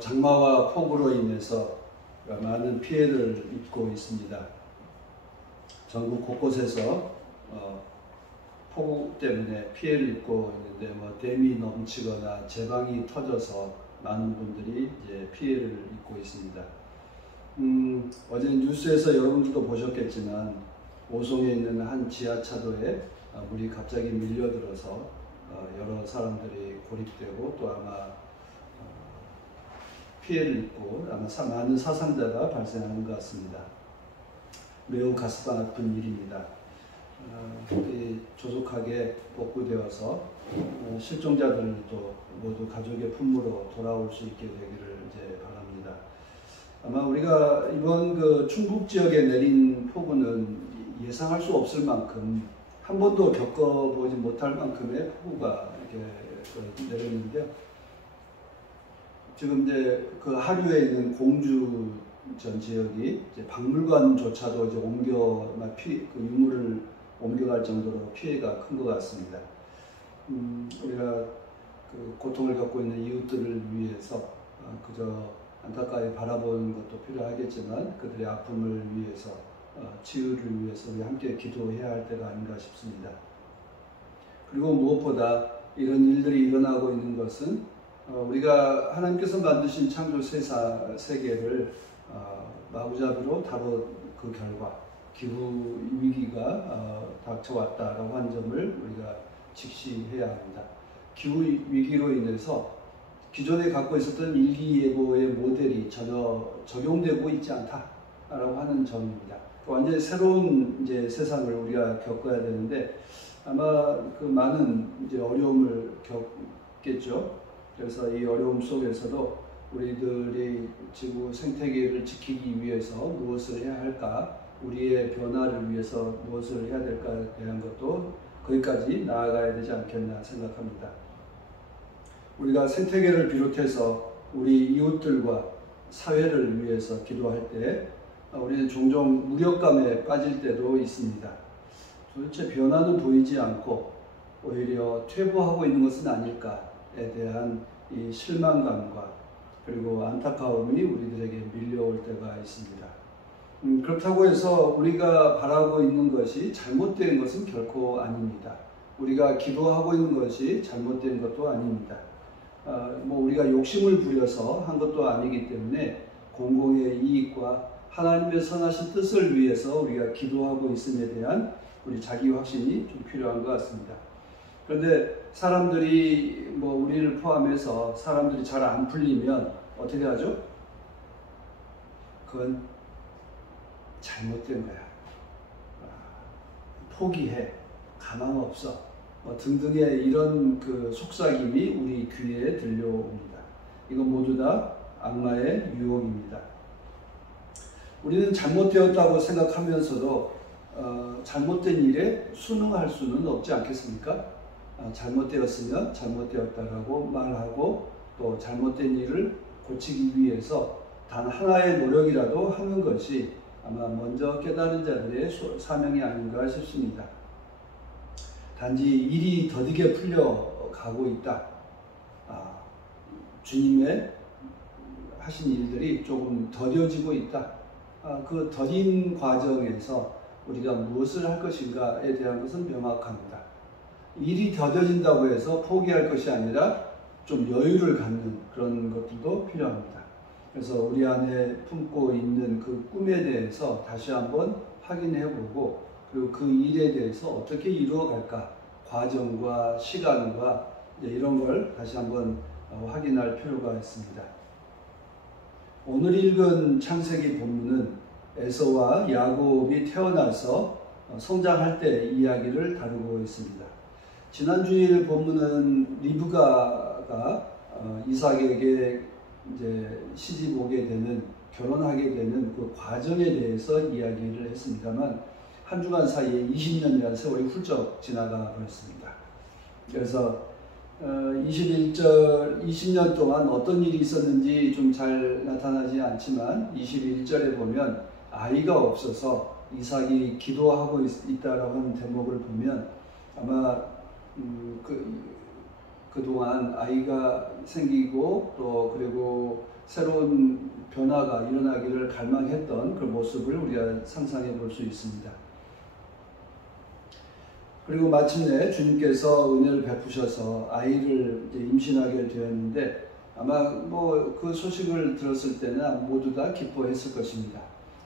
장마와 폭우로 인해서 많은 피해를 입고 있습니다. 전국 곳곳에서 폭우 때문에 피해를 입고 있는데 댐이 넘치거나 제방이 터져서 많은 분들이 이제 피해를 입고 있습니다. 어제 뉴스에서 여러분들도 보셨겠지만 오송에 있는 한 지하차도에 물이 갑자기 밀려들어서 여러 사람들이 고립되고 또 아마 피해를 입고 아마 많은 사상자가 발생하는 것 같습니다. 매우 가슴 아픈 일입니다. 조속하게 복구되어서 실종자들도 모두 가족의 품으로 돌아올 수 있게 되기를 이제 바랍니다. 아마 우리가 이번 충북 지역에 내린 폭우는 예상할 수 없을 만큼 한 번도 겪어보지 못할 만큼의 폭우가 이렇게 내렸는데요. 지금 이제 그 하류에 있는 공주 전 지역이 이제 박물관조차도 이제 유물을 옮겨갈 정도로 피해가 큰 것 같습니다. 우리가 그 고통을 겪고 있는 이웃들을 위해서 그저 안타까이 바라보는 것도 필요하겠지만 그들의 아픔을 위해서 치유를 위해서 우리 함께 기도해야 할 때가 아닌가 싶습니다. 그리고 무엇보다 이런 일들이 일어나고 있는 것은 우리가 하나님께서 만드신 창조 세계를 마구잡이로 다룬 그 결과 기후 위기가 닥쳐왔다라고 하는 점을 우리가 직시해야 합니다. 기후 위기로 인해서 기존에 갖고 있었던 일기예보의 모델이 전혀 적용되고 있지 않다라고 하는 점입니다. 완전히 새로운 이제 세상을 우리가 겪어야 되는데 아마 그 많은 이제 어려움을 겪겠죠. 그래서 이 어려움 속에서도 우리들이 지구 생태계를 지키기 위해서 무엇을 해야 할까, 우리의 변화를 위해서 무엇을 해야 될까에 대한 것도 거기까지 나아가야 되지 않겠나 생각합니다. 우리가 생태계를 비롯해서 우리 이웃들과 사회를 위해서 기도할 때 우리는 종종 무력감에 빠질 때도 있습니다. 도대체 변화는 보이지 않고 오히려 퇴보하고 있는 것은 아닐까에 대한 이 실망감과 그리고 안타까움이 우리들에게 밀려올 때가 있습니다. 그렇다고 해서 우리가 바라고 있는 것이 잘못된 것은 결코 아닙니다. 우리가 기도하고 있는 것이 잘못된 것도 아닙니다. 우리가 욕심을 부려서 한 것도 아니기 때문에 공공의 이익과 하나님의 선하신 뜻을 위해서 우리가 기도하고 있음에 대한 우리 자기 확신이 좀 필요한 것 같습니다. 그런데 사람들이 우리를 포함해서 사람들이 잘 안 풀리면 어떻게 하죠? 그건 잘못된 거야. 포기해. 가망 없어. 등등의 이런 그 속삭임이 우리 귀에 들려옵니다. 이건 모두 다 악마의 유혹입니다. 우리는 잘못되었다고 생각하면서도 잘못된 일에 순응할 수는 없지 않겠습니까? 잘못되었으면 잘못되었다라고 말하고 또 잘못된 일을 고치기 위해서 단 하나의 노력이라도 하는 것이 아마 먼저 깨달은 자들의 사명이 아닌가 싶습니다. 단지 일이 더디게 풀려가고 있다. 주님의 하신 일들이 조금 더뎌지고 있다. 그 더딘 과정에서 우리가 무엇을 할 것인가에 대한 것은 명확합니다. 일이 더뎌진다고 해서 포기할 것이 아니라 좀 여유를 갖는 그런 것들도 필요합니다. 그래서 우리 안에 품고 있는 그 꿈에 대해서 다시 한번 확인해보고 그리고 그 일에 대해서 어떻게 이루어갈까 과정과 시간과 이런 걸 다시 한번 확인할 필요가 있습니다. 오늘 읽은 창세기 본문은 에서와 야곱이 태어나서 성장할 때 이야기를 다루고 있습니다. 지난 주일 본문은 리브가가 이삭에게 이제 시집 오게 되는 결혼하게 되는 그 과정에 대해서 이야기를 했습니다만 한 주간 사이에 20년이라는 세월이 훌쩍 지나가 버렸습니다. 그래서 20년 동안 어떤 일이 있었는지 좀 잘 나타나지 않지만 21절에 보면 아이가 없어서 이삭이 기도하고 있다라고 하는 대목을 보면 아마 그동안 아이가 생기고 또 그리고 새로운 변화가 일어나기를 갈망했던 그 모습을 우리가 상상해 볼 수 있습니다. 그리고 마침내 주님께서 은혜를 베푸셔서 아이를 이제 임신하게 되었는데 아마 뭐 그 소식을 들었을 때는 모두 다 기뻐했을 것입니다.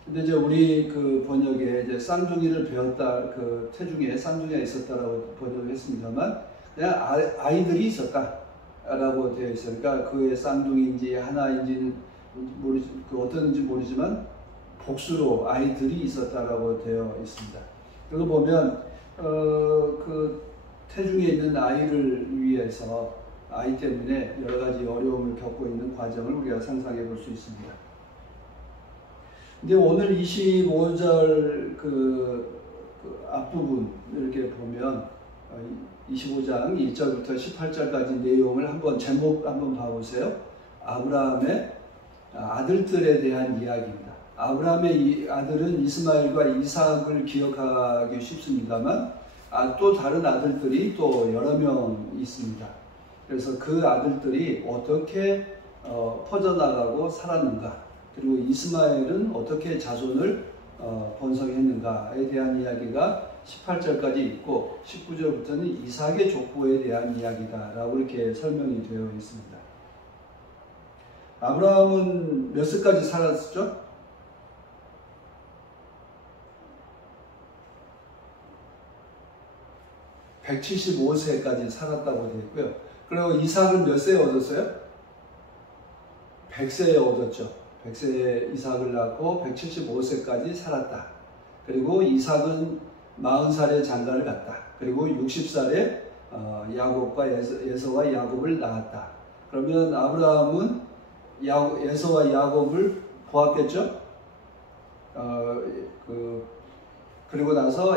근데 이제 우리 그 번역에 이제 쌍둥이를 배웠다, 그 태중에 쌍둥이가 있었다라고 번역을 했습니다만 그냥 아이들이 있었다라고 되어 있어요. 그러니까 그의 쌍둥이인지 하나인지는 그 어떤지 모르지만 복수로 아이들이 있었다라고 되어 있습니다. 그리고 보면 그 태중에 있는 아이를 위해서 아이 때문에 여러 가지 어려움을 겪고 있는 과정을 우리가 상상해 볼 수 있습니다. 근데 오늘 25절 그 앞부분 이렇게 보면 25장 1절부터 18절까지 내용을 한번 제목 한번 봐보세요. 아브라함의 아들들에 대한 이야기입니다. 아브라함의 아들은 이스마엘과 이삭을 기억하기 쉽습니다만 또 다른 아들들이 또 여러 명 있습니다. 그래서 그 아들들이 어떻게 퍼져나가고 살았는가, 그리고 이스마엘은 어떻게 자손을 번성했는가에 대한 이야기가 18절까지 있고 19절부터는 이삭의 족보에 대한 이야기다라고 이렇게 설명이 되어 있습니다. 아브라함은 몇 세까지 살았죠? 175세까지 살았다고 되어 있고요. 그리고 이삭은 몇 세에 얻었어요? 100세에 얻었죠. 100세에 이삭을 낳고 175세까지 살았다. 그리고 이삭은 40살에 장가를 갔다. 그리고 60살에 야곱과 에서와 야곱을 낳았다. 그러면 아브라함은 에서와 야곱을 보았겠죠? 그리고 나서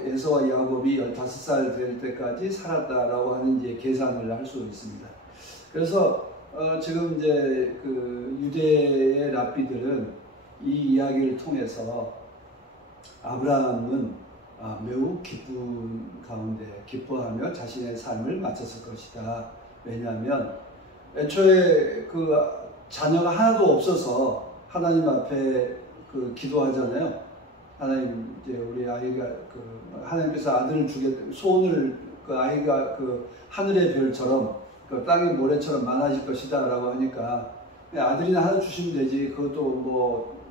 에서와 야곱이 15살 될 때까지 살았다라고 하는 이제 계산을 할 수 있습니다. 그래서 지금 이제 그 유대의 랍비들은 이 이야기를 통해서 아브라함은 매우 기쁜 가운데 기뻐하며 자신의 삶을 마쳤을 것이다. 왜냐하면 애초에 그 자녀가 하나도 없어서 하나님 앞에 그 기도하잖아요. 하나님, 이제 우리 아이가 하나님께서 아들을 소원을 그 아이가 그 하늘의 별처럼 그 땅의 모래처럼 많아질 것이다라고 하니까 아들이나 하나 주시면 되지. 그것도 뭐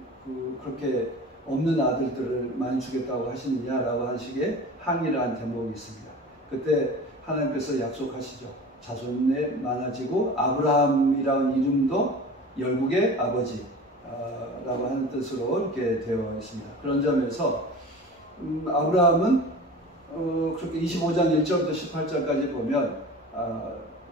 그렇게 없는 아들들을 많이 주겠다고 하시느냐라고 하는 식의 항의를 한 대목이 있습니다. 그때 하나님께서 약속하시죠. 자손에 많아지고 아브라함이라는 이름도 열국의 아버지 라고 하는 뜻으로 이렇게 되어 있습니다. 그런 점에서 아브라함은 그렇게 25장 1절부터 18절까지 보면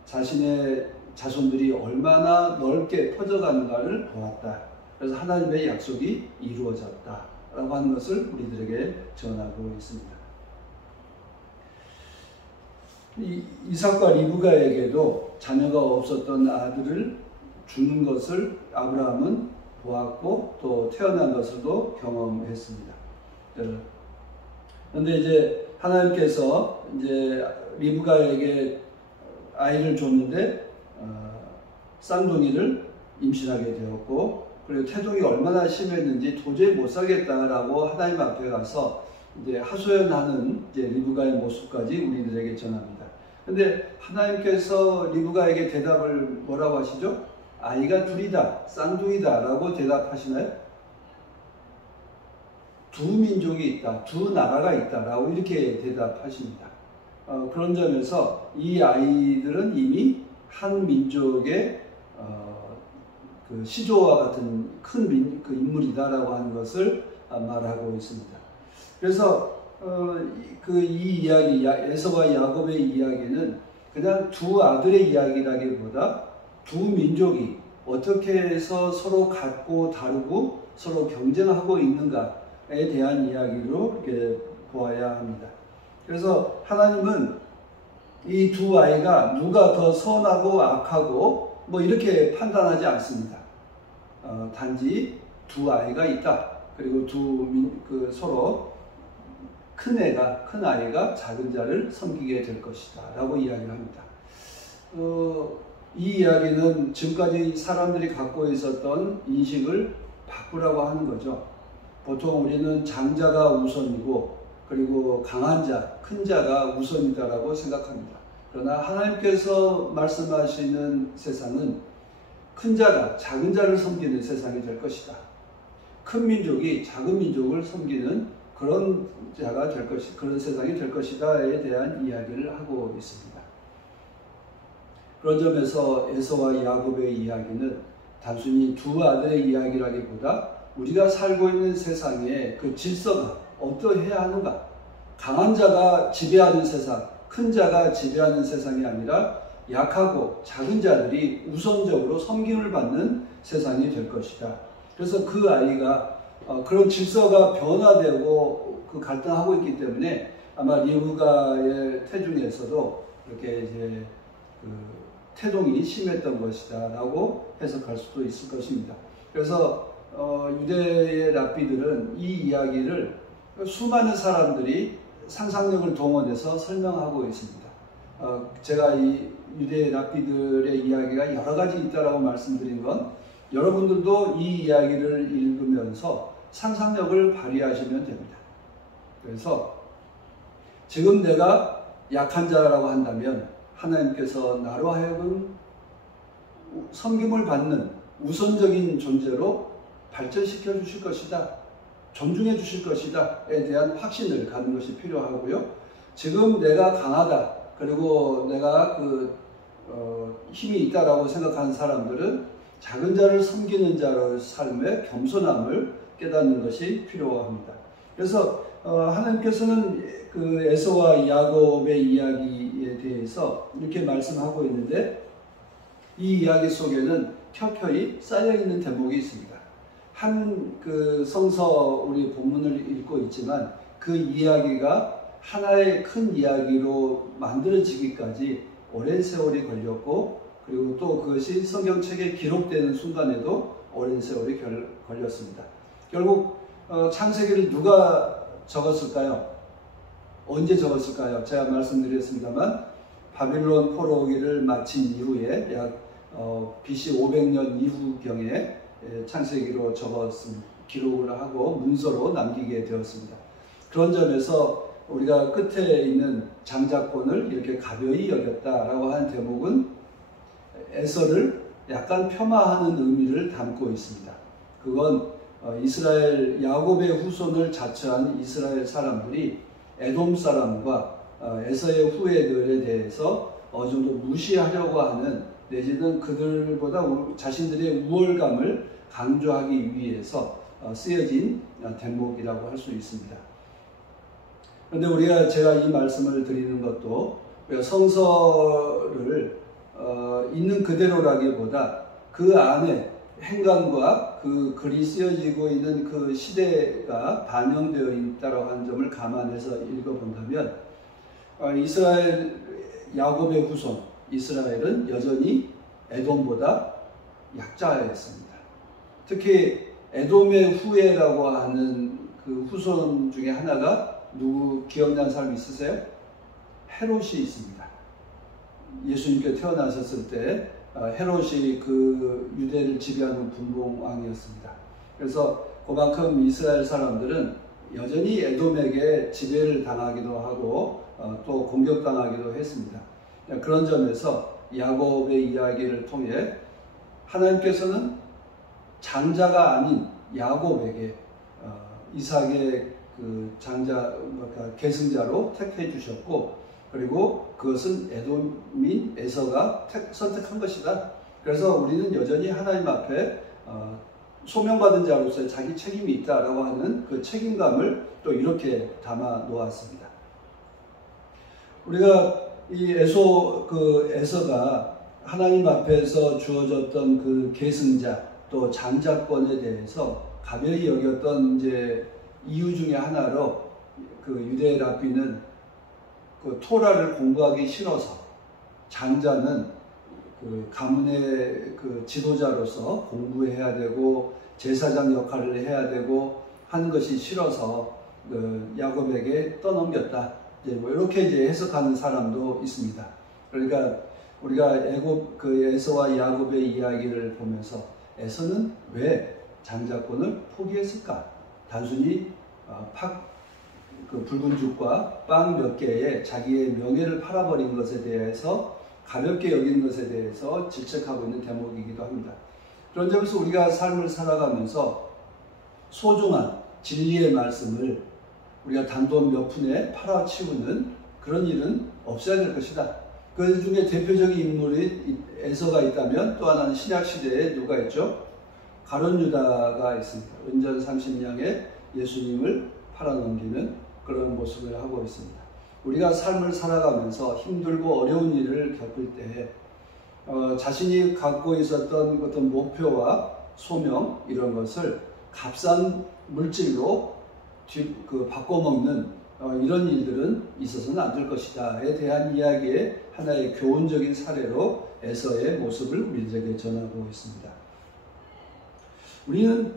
자신의 자손들이 얼마나 넓게 퍼져가는가를 보았다. 그래서 하나님의 약속이 이루어졌다 라고 하는 것을 우리들에게 전하고 있습니다. 이삭과 리브가에게도 자녀가 없었던 아들을 주는 것을 아브라함은 보았고 또 태어난 것을도 경험했습니다. 그런데 이제 하나님께서 이제 리브가에게 아이를 줬는데 쌍둥이를 임신하게 되었고, 그리고 태동이 얼마나 심했는지 도저히 못 살겠다라고 하나님 앞에 가서 이제 하소연하는 이제 리브가의 모습까지 우리들에게 전합니다. 그런데 하나님께서 리브가에게 대답을 뭐라고 하시죠? 아이가 둘이다, 쌍둥이다 라고 대답하시나요? 두 민족이 있다, 두 나라가 있다 라고 이렇게 대답하십니다. 그런 점에서 이 아이들은 이미 한 민족의 그 시조와 같은 큰 그 인물이다라고 하는 것을 말하고 있습니다. 그래서 이 이야기, 에서와 야곱의 이야기는 그냥 두 아들의 이야기라기보다 두 민족이 어떻게 해서 서로 같고 다르고 서로 경쟁하고 있는가에 대한 이야기로 이렇게 보아야 합니다. 그래서 하나님은 이 두 아이가 누가 더 선하고 악하고 뭐 이렇게 판단하지 않습니다. 단지 두 아이가 있다. 그리고 서로 큰 아이가 작은 자를 섬기게 될 것이다 라고 이야기를 합니다. 이 이야기는 지금까지 사람들이 갖고 있었던 인식을 바꾸라고 하는 거죠. 보통 우리는 장자가 우선이고 그리고 강한 자, 큰 자가 우선이다라고 생각합니다. 그러나 하나님께서 말씀하시는 세상은 큰 자가 작은 자를 섬기는 세상이 될 것이다. 큰 민족이 작은 민족을 섬기는 그런 자가 될 것이, 그런 세상이 될 것이다에 대한 이야기를 하고 있습니다. 그런 점에서 에서와 야곱의 이야기는 단순히 두 아들의 이야기라기보다 우리가 살고 있는 세상의 그 질서가 어떠해야 하는가, 강한 자가 지배하는 세상, 큰 자가 지배하는 세상이 아니라 약하고 작은 자들이 우선적으로 섬김을 받는 세상이 될 것이다. 그래서 그 아이가 그런 질서가 변화되고 그 갈등하고 있기 때문에 아마 리브가의 태중에서도 이렇게 이제 그 태동이 심했던 것이다라고 해석할 수도 있을 것입니다. 그래서 유대의 랍비들은 이 이야기를 수많은 사람들이 상상력을 동원해서 설명하고 있습니다. 제가 이 유대 랍비들의 이야기가 여러 가지 있다라고 말씀드린 건 여러분들도 이 이야기를 읽으면서 상상력을 발휘하시면 됩니다. 그래서 지금 내가 약한 자라고 한다면 하나님께서 나로 하여금 섬김을 받는 우선적인 존재로 발전시켜 주실 것이다, 존중해 주실 것이다에 대한 확신을 갖는 것이 필요하고요. 지금 내가 강하다, 그리고 내가 힘이 있다라고 생각하는 사람들은 작은 자를 섬기는 자의 삶의 겸손함을 깨닫는 것이 필요합니다. 그래서 하나님께서는 그 에서와 야곱의 이야기에 대해서 이렇게 말씀하고 있는데, 이 이야기 속에는 켜켜이 쌓여있는 대목이 있습니다. 한 그 성서 우리 본문을 읽고 있지만 그 이야기가 하나의 큰 이야기로 만들어지기까지 오랜 세월이 걸렸고, 그리고 또 그것이 성경책에 기록되는 순간에도 오랜 세월이 걸렸습니다. 결국 창세기를 누가 적었을까요? 언제 적었을까요? 제가 말씀드렸습니다만 바빌론 포로기를 마친 이후에 약 BC 500년 이후경에 창세기로 기록을 하고 문서로 남기게 되었습니다. 그런 점에서 우리가 끝에 있는 장자권을 이렇게 가벼이 여겼다라고 하는 대목은 에서를 약간 폄하하는 의미를 담고 있습니다. 그건 이스라엘 야곱의 후손을 자처한 이스라엘 사람들이 에돔 사람과 에서의 후예들에 대해서 어느 정도 무시하려고 하는, 내지는 그들보다 자신들의 우월감을 강조하기 위해서 쓰여진 대목이라고 할 수 있습니다. 그런데 제가 이 말씀을 드리는 것도 성서를 있는 그대로라기보다 그 안에 행간과 그 글이 쓰여지고 있는 그 시대가 반영되어 있다고 하는 점을 감안해서 읽어본다면 이스라엘 야곱의 후손 이스라엘은 여전히 에돔보다 약자였습니다. 특히 에돔의 후예라고 하는 그 후손 중에 하나가 누구 기억나는 사람 있으세요? 헤롯이 있습니다. 예수님께 태어나셨을 때 헤롯이 그 유대를 지배하는 분봉왕이었습니다. 그래서 그만큼 이스라엘 사람들은 여전히 에돔에게 지배를 당하기도 하고 또 공격당하기도 했습니다. 그런 점에서 야곱의 이야기를 통해 하나님께서는 장자가 아닌 야곱에게 이삭의 그 계승자로 택해 주셨고, 그리고 그것은 에돔인 에서가 선택한 것이다. 그래서 우리는 여전히 하나님 앞에 소명받은 자로서의 자기 책임이 있다라고 하는 그 책임감을 또 이렇게 담아 놓았습니다. 우리가 이 에서가 하나님 앞에서 주어졌던 그 계승자 또 장자권에 대해서 가벼이 여겼던 이제 이유 중에 하나로 그 유대 랍비는 그 토라를 공부하기 싫어서, 장자는 그 가문의 그 지도자로서 공부해야 되고 제사장 역할을 해야 되고 하는 것이 싫어서 그 야곱에게 떠넘겼다. 이제 뭐 이렇게 이제 해석하는 사람도 있습니다. 그러니까 우리가 에서와 야곱의 이야기를 보면서 에서는 왜 장자권을 포기했을까? 단순히 붉은 죽과 빵 몇 개에 자기의 명예를 팔아버린 것에 대해서 가볍게 여긴 것에 대해서 질책하고 있는 대목이기도 합니다. 그런 점에서 우리가 삶을 살아가면서 소중한 진리의 말씀을 우리가 단돈 몇 푼에 팔아치우는 그런 일은 없어야 될 것이다. 그 중에 대표적인 인물이 에서가 있다면 또 하나는 신약시대에 누가 있죠? 가룟 유다가 있습니다. 은전 30냥에 예수님을 팔아넘기는 그런 모습을 하고 있습니다. 우리가 삶을 살아가면서 힘들고 어려운 일을 겪을 때 자신이 갖고 있었던 어떤 목표와 소명 이런 것을 값싼 물질로 바꿔먹는 이런 일들은 있어서는 안 될 것이다에 대한 이야기의 하나의 교훈적인 사례로 에서의 모습을 우리에게 전하고 있습니다. 우리는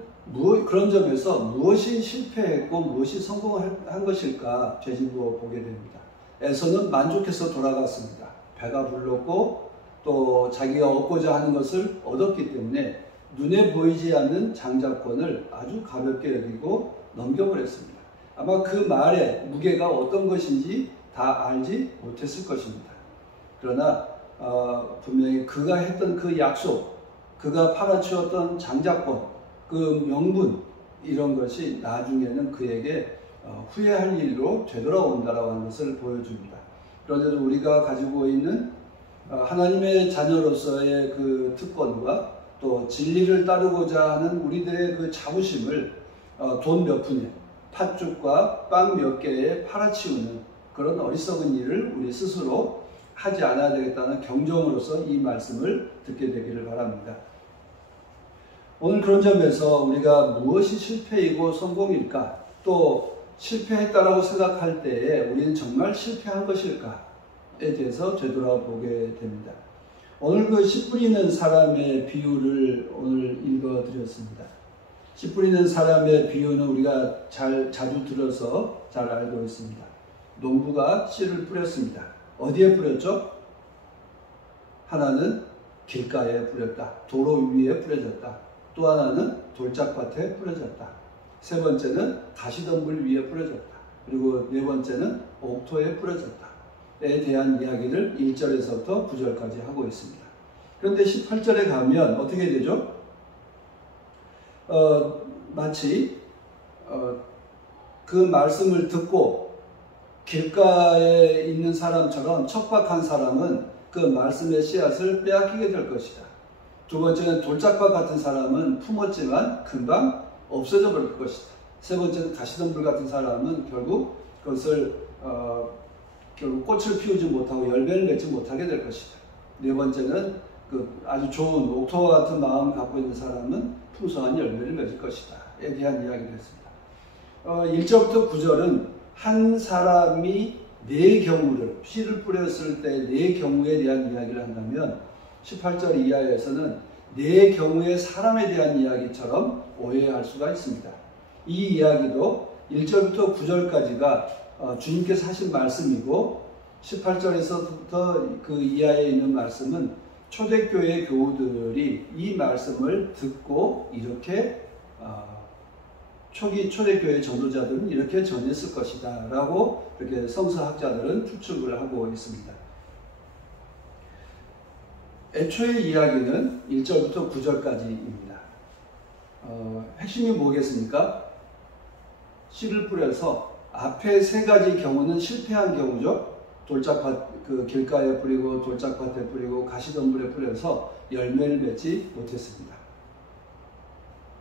그런 점에서 무엇이 실패했고 무엇이 성공한 것일까 되짚어 보게 됩니다. 에서는 만족해서 돌아갔습니다. 배가 불렀고 또 자기가 얻고자 하는 것을 얻었기 때문에 눈에 보이지 않는 장자권을 아주 가볍게 여기고 넘겨버렸습니다. 아마 그 말의 무게가 어떤 것인지 다 알지 못했을 것입니다. 그러나 분명히 그가 했던 그 약속, 그가 팔아치웠던 장자권, 그 명분 이런 것이 나중에는 그에게 후회할 일로 되돌아온다라고 하는 것을 보여줍니다. 그런데도 우리가 가지고 있는 하나님의 자녀로서의 그 특권과 또 진리를 따르고자 하는 우리들의 그 자부심을 돈 몇 푼에 팥죽과 빵 몇 개에 팔아치우는 그런 어리석은 일을 우리 스스로 하지 않아야 되겠다는 경종으로서 이 말씀을 듣게 되기를 바랍니다. 오늘 그런 점에서 우리가 무엇이 실패이고 성공일까? 또 실패했다라고 생각할 때에 우리는 정말 실패한 것일까에 대해서 되돌아보게 됩니다. 오늘 그 씨 뿌리는 사람의 비유를 오늘 읽어드렸습니다. 씨 뿌리는 사람의 비유는 우리가 자주 들어서 잘 알고 있습니다. 농부가 씨를 뿌렸습니다. 어디에 뿌렸죠? 하나는 길가에 뿌렸다. 도로 위에 뿌려졌다. 또 하나는 돌짝밭에 뿌려졌다. 세 번째는 가시덤불 위에 뿌려졌다. 그리고 네 번째는 옥토에 뿌려졌다에 대한 이야기를 1절에서부터 9절까지 하고 있습니다. 그런데 18절에 가면 어떻게 되죠? 마치 그 말씀을 듣고 길가에 있는 사람처럼 척박한 사람은 그 말씀의 씨앗을 빼앗기게 될 것이다. 두 번째는 돌짝밭 같은 사람은 품었지만 금방 없어져 버릴 것이다. 세 번째는 가시덤불 같은 사람은 결국 그것을 결국 꽃을 피우지 못하고 열매를 맺지 못하게 될 것이다. 네 번째는 아주 좋은 옥토와 같은 마음을 갖고 있는 사람은 풍성한 열매를 맺을 것이다에 대한 이야기를 했습니다. 1절부터 9절은 한 사람이 네 경우를 씨를 뿌렸을 때 네 경우에 대한 이야기를 한다면 18절 이하에서는 네 경우의 사람에 대한 이야기처럼 오해할 수가 있습니다. 이 이야기도 1절부터 9절까지가 주님께서 하신 말씀이고 18절에서부터 그 이하에 있는 말씀은 초대교회 교우들이 이 말씀을 듣고 이렇게 초기 초대교회 전도자들은 이렇게 전했을 것이다 라고 이렇게 성서학자들은 추측을 하고 있습니다. 애초의 이야기는 1절부터 9절까지입니다. 핵심이 뭐겠습니까? 씨를 뿌려서 앞에 세 가지 경우는 실패한 경우죠. 돌짝밭, 길가에 뿌리고 돌짝밭에 뿌리고 가시덤불에 뿌려서 열매를 맺지 못했습니다.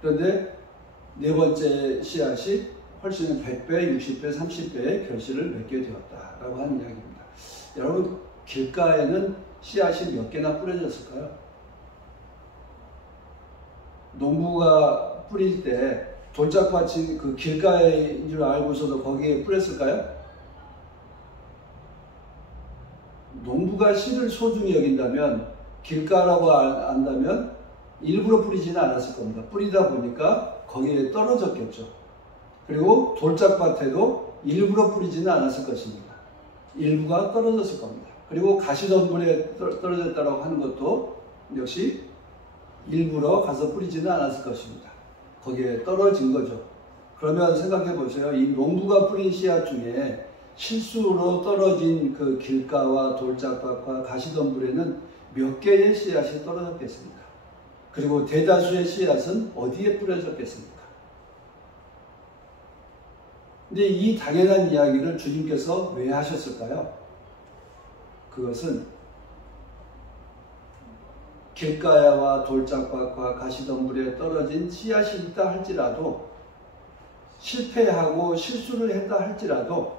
그런데 네 번째 씨앗이 훨씬 100배, 60배, 30배의 결실을 맺게 되었다라고 하는 이야기입니다. 여러분, 길가에는 씨앗이 몇 개나 뿌려졌을까요? 농부가 뿌릴 때 돌짝밭이 그 길가인 줄 알고서도 거기에 뿌렸을까요? 농부가 씨를 소중히 여긴다면, 길가라고 안다면 일부러 뿌리지는 않았을 겁니다. 뿌리다 보니까 거기에 떨어졌겠죠. 그리고 돌짝밭에도 일부러 뿌리지는 않았을 것입니다. 일부가 떨어졌을 겁니다. 그리고 가시덤불에 떨어졌다고 하는 것도 역시 일부러 가서 뿌리지는 않았을 것입니다. 거기에 떨어진 거죠. 그러면 생각해 보세요. 이 농부가 뿌린 씨앗 중에 실수로 떨어진 그 길가와 돌짝밭과 가시덤불에는 몇 개의 씨앗이 떨어졌겠습니까? 그리고 대다수의 씨앗은 어디에 뿌려졌겠습니까? 근데 이 당연한 이야기를 주님께서 왜 하셨을까요? 그것은 길가와 돌짝밭과 가시덤불에 떨어진 씨앗이 있다 할지라도, 실패하고 실수를 했다 할지라도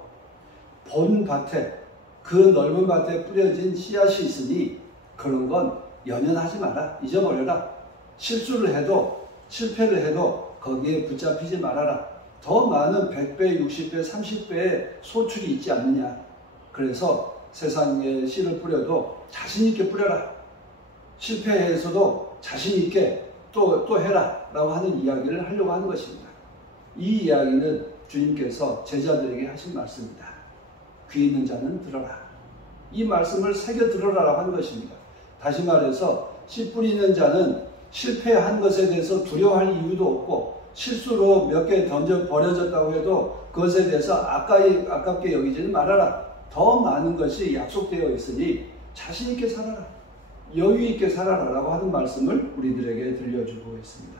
본 밭에, 그 넓은 밭에 뿌려진 씨앗이 있으니 그런 건 연연하지 마라. 잊어버려라. 실수를 해도 실패를 해도 거기에 붙잡히지 말아라. 더 많은 100배, 60배, 30배의 소출이 있지 않느냐. 그래서 세상에 씨를 뿌려도 자신 있게 뿌려라. 실패해서도 자신 있게 또 해라 라고 하는 이야기를 하려고 하는 것입니다. 이 이야기는 주님께서 제자들에게 하신 말씀입니다. 귀 있는 자는 들어라. 이 말씀을 새겨 들어라라고 하는 것입니다. 다시 말해서 씨 뿌리는 자는 실패한 것에 대해서 두려워할 이유도 없고, 실수로 몇 개 던져 버려졌다고 해도 그것에 대해서 아깝게 여기지는 말아라. 더 많은 것이 약속되어 있으니 자신 있게 살아라. 여유 있게 살아라 라고 하는 말씀을 우리들에게 들려주고 있습니다.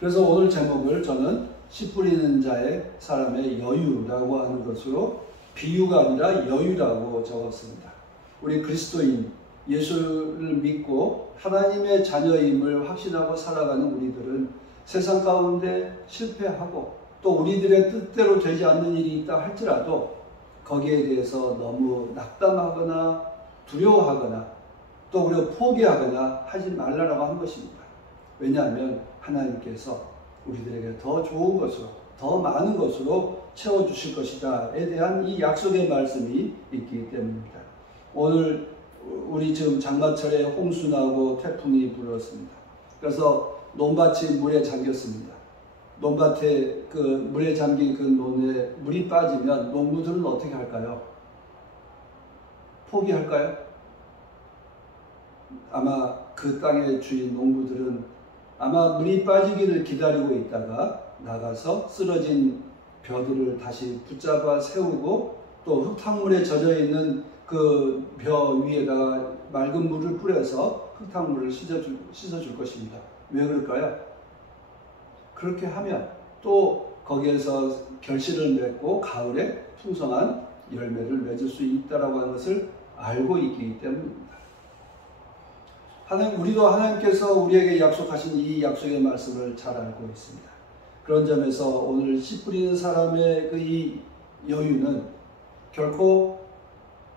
그래서 오늘 제목을 저는 씨 뿌리는 자의 사람의 여유라고 하는 것으로, 비유가 아니라 여유라고 적었습니다. 우리 그리스도인, 예수를 믿고 하나님의 자녀임을 확신하고 살아가는 우리들은 세상 가운데 실패하고 또 우리들의 뜻대로 되지 않는 일이 있다 할지라도 거기에 대해서 너무 낙담하거나 두려워하거나 또 우리가 포기하거나 하지 말라라고 한 것입니다. 왜냐하면 하나님께서 우리들에게 더 좋은 것으로, 더 많은 것으로 채워주실 것이다에 대한 이 약속의 말씀이 있기 때문입니다. 오늘 우리 지금 장마철에 홍수 나고 태풍이 불었습니다. 그래서 논밭이 물에 잠겼습니다. 논밭에 그 물에 잠긴 그 논에 물이 빠지면 농부들은 어떻게 할까요? 포기할까요? 아마 그 땅의 주인 농부들은 아마 물이 빠지기를 기다리고 있다가 나가서 쓰러진 벼들을 다시 붙잡아 세우고 또 흙탕물에 젖어 있는 그 벼 위에다가 맑은 물을 뿌려서 흙탕물을 씻어줄 것입니다. 왜 그럴까요? 그렇게 하면 또 거기에서 결실을 맺고 가을에 풍성한 열매를 맺을 수 있다라고 하는 것을 알고 있기 때문입니다. 우리도 하나님께서 우리에게 약속하신 이 약속의 말씀을 잘 알고 있습니다. 그런 점에서 오늘 씨 뿌리는 사람의 그 이 여유는 결코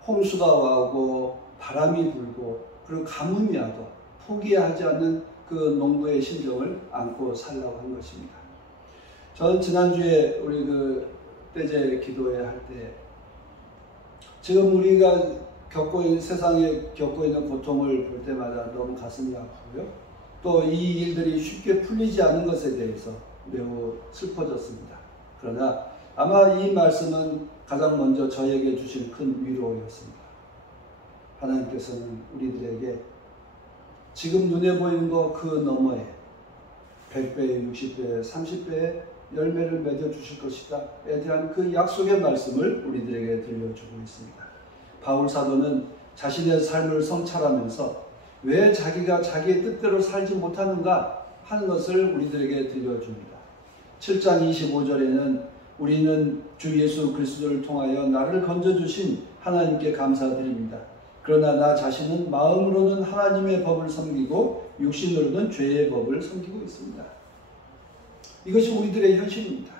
홍수가 와오고 바람이 불고 그리고 가뭄이 와도 포기하지 않는 그 농부의 심정을 안고 살라고 한 것입니다. 저는 지난주에 우리 그 때제 기도회 할 때 지금 우리가 세상에 겪고 있는 고통을 볼 때마다 너무 가슴이 아프고요. 또 이 일들이 쉽게 풀리지 않은 것에 대해서 매우 슬퍼졌습니다. 그러나 아마 이 말씀은 가장 먼저 저에게 주신 큰 위로였습니다. 하나님께서는 우리들에게 지금 눈에 보이는 것 그 너머에 100배, 60배, 30배의 열매를 맺어주실 것이다에 대한 그 약속의 말씀을 우리들에게 들려주고 있습니다. 바울 사도는 자신의 삶을 성찰하면서 왜 자기가 자기의 뜻대로 살지 못하는가 하는 것을 우리들에게 들려줍니다. 7장 25절에는 우리는 주 예수 그리스도를 통하여 나를 건져주신 하나님께 감사드립니다. 그러나 나 자신은 마음으로는 하나님의 법을 섬기고 육신으로는 죄의 법을 섬기고 있습니다. 이것이 우리들의 현실입니다.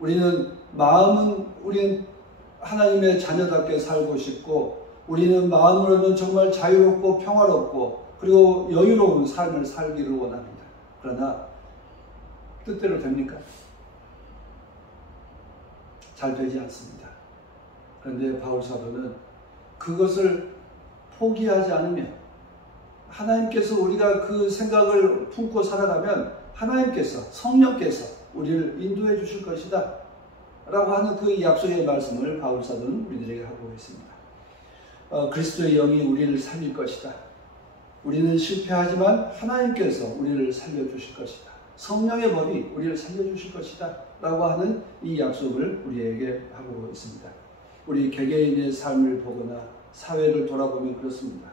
우리는 하나님의 자녀답게 살고 싶고 우리는 마음으로는 정말 자유롭고 평화롭고 그리고 여유로운 삶을 살기를 원합니다. 그러나 뜻대로 됩니까? 잘 되지 않습니다. 그런데 바울 사도는 그것을 포기하지 않으면 하나님께서 우리가 그 생각을 품고 살아가면 하나님께서 성령께서 우리를 인도해 주실 것이다. 라고 하는 그 약속의 말씀을 바울사도는 우리들에게 하고 있습니다. 그리스도의 영이 우리를 살릴 것이다. 우리는 실패하지만 하나님께서 우리를 살려주실 것이다. 성령의 법이 우리를 살려주실 것이다. 라고 하는 이 약속을 우리에게 하고 있습니다. 우리 개개인의 삶을 보거나 사회를 돌아보면 그렇습니다.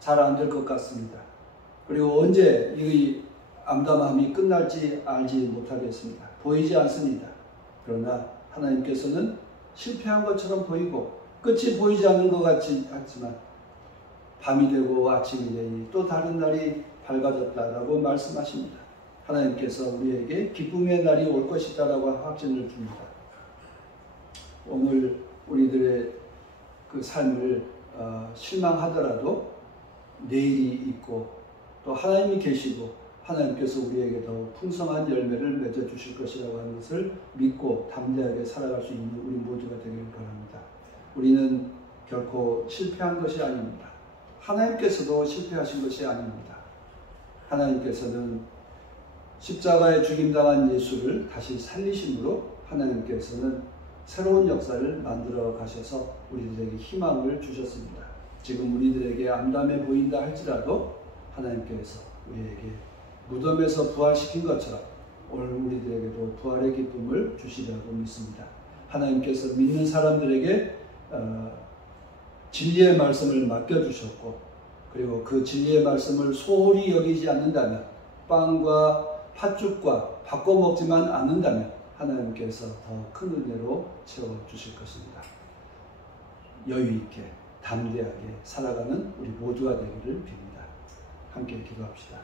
잘 안 될 것 같습니다. 그리고 언제 이 암담함이 끝날지 알지 못하겠습니다. 보이지 않습니다. 그러나 하나님께서는 실패한 것처럼 보이고 끝이 보이지 않는 것 같지만 밤이 되고 아침이 되니 또 다른 날이 밝아졌다라고 말씀하십니다. 하나님께서 우리에게 기쁨의 날이 올 것이다라고 확신을 줍니다. 오늘 우리들의 그 삶을 실망하더라도 내일이 있고 또 하나님이 계시고 하나님께서 우리에게 더 풍성한 열매를 맺어주실 것이라고 하는 것을 믿고 담대하게 살아갈 수 있는 우리 모두가 되기를 바랍니다. 우리는 결코 실패한 것이 아닙니다. 하나님께서도 실패하신 것이 아닙니다. 하나님께서는 십자가에 죽임당한 예수를 다시 살리심으로 하나님께서는 새로운 역사를 만들어 가셔서 우리들에게 희망을 주셨습니다. 지금 우리들에게 암담해 보인다 할지라도 하나님께서 우리에게 무덤에서 부활시킨 것처럼 오늘 우리들에게도 부활의 기쁨을 주시리라고 믿습니다. 하나님께서 믿는 사람들에게 진리의 말씀을 맡겨주셨고 그리고 그 진리의 말씀을 소홀히 여기지 않는다면 빵과 팥죽과 바꿔 먹지만 않는다면 하나님께서 더 큰 은혜로 채워주실 것입니다. 여유있게 담대하게 살아가는 우리 모두가 되기를 빕니다. 함께 기도합시다.